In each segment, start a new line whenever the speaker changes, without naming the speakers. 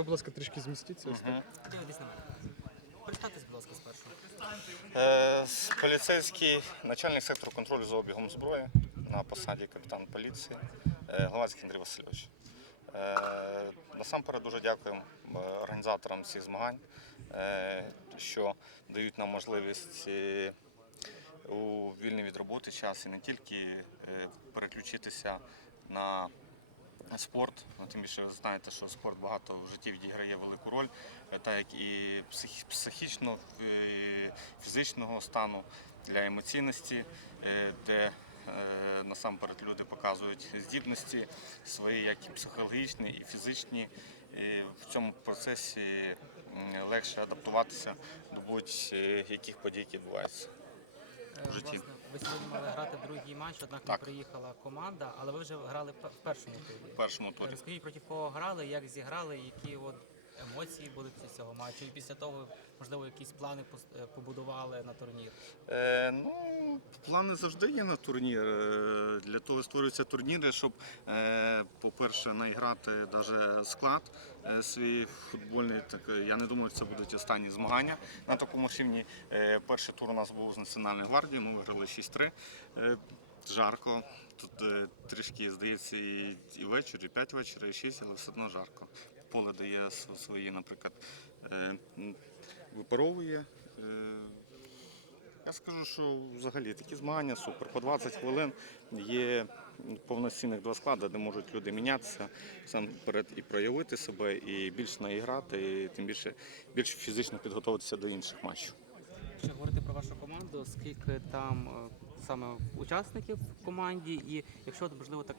ви, будь ласка, трішки змістіться. ось так.
Мгм.
На мене. Представтесь, будь ласка, спершу.
Е, с- Поліцейський начальник сектору контролю за обігом зброї на посаді капітан поліції е, Главацький Андрій Васильович. Е, Насамперед дуже дякуємо е, організаторам цих змагань, е, що дають нам можливість е, у вільний від роботи час і не тільки е, переключитися на спорт. Ну, Тим більше ви знаєте, що спорт багато в житті відіграє велику роль, е, так як і психі- психічно, е, фізичного стану для емоційності, е, де насамперед люди показують здібності свої, як і психологічні, і фізичні. І в цьому процесі легше адаптуватися до будь-яких подій, які відбуваються.
Е,
В житті.
Власне, ви сьогодні мали грати другий матч, однак
Так.
не приїхала команда, але ви вже грали пе- в першому турі.
В першому турі.
Розкажіть, проти кого грали, як зіграли, які от емоції були після цього матчу, і після того, можливо, якісь плани е, побудували на турнір.
Е, ну, плани завжди є на турнір. Е, Для того створюються турніри, щоб, е, по-перше, наіграти навіть склад свій футбольний. Так, я не думаю, це будуть останні змагання на такому рівні. Перший тур у нас був з Національної гвардії, ми виграли 6-3. Е, жарко. Тут трішки, здається, і вечір, і 5 вечора, і 6, але все одно жарко. Поле дає свої, наприклад, е, випаровує. Е, я скажу, що взагалі такі змагання супер. По 20 хвилин є повноцінних два склади, де можуть люди мінятися сам перед і проявити себе, і більш наіграти, і тим більше більш фізично підготуватися до інших матчів.
Якщо говорити про вашу команду, скільки там е, саме учасників в команді, і якщо можливо так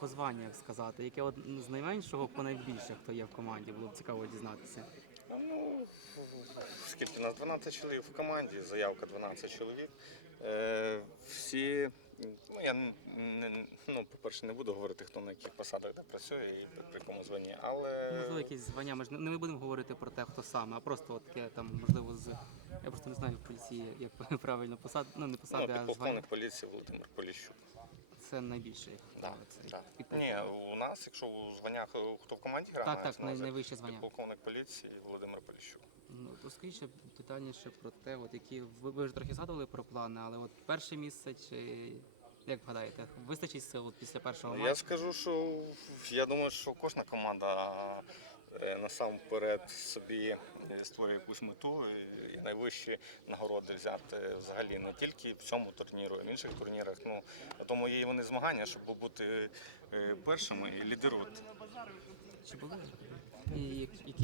позвання як сказати, яке от з найменшого по найбільше, хто є в команді, було б цікаво дізнатися.
Ну, скільки у нас 12 чоловік в команді, заявка 12 чоловік. Е, всі, ну я не, ну, по-перше, не буду говорити, хто на яких посадах де працює і при, якому званні, але
Можливо, якісь звання. Ми ж не не будемо говорити про те, хто саме, а просто от таке там, можливо, з я просто не знаю в поліції, як правильно посад, ну не
ну,
посади, а звання.
поліції Володимир Поліщук.
Це найбільше.
Да,
це
да. Ні, у нас, якщо у званнях хто в команді грає,
Так, так,
на
найвище звання.
Підполковник поліції Володимир Поліщук.
Ну, розкажіть ще детальніше про те, от які ви, ви вже трохи згадували про плани, але от перше місце чи як гадаєте, вистачить сил от після першого
Я скажу, що я думаю, що кожна команда е, насамперед собі е, створює якусь мету і- і найвищі нагороди взяти взагалі не тільки в цьому турніру, а й в інших турнірах. Ну тому є і вони змагання, щоб бути е, першими і лідирувати.
Чи були? І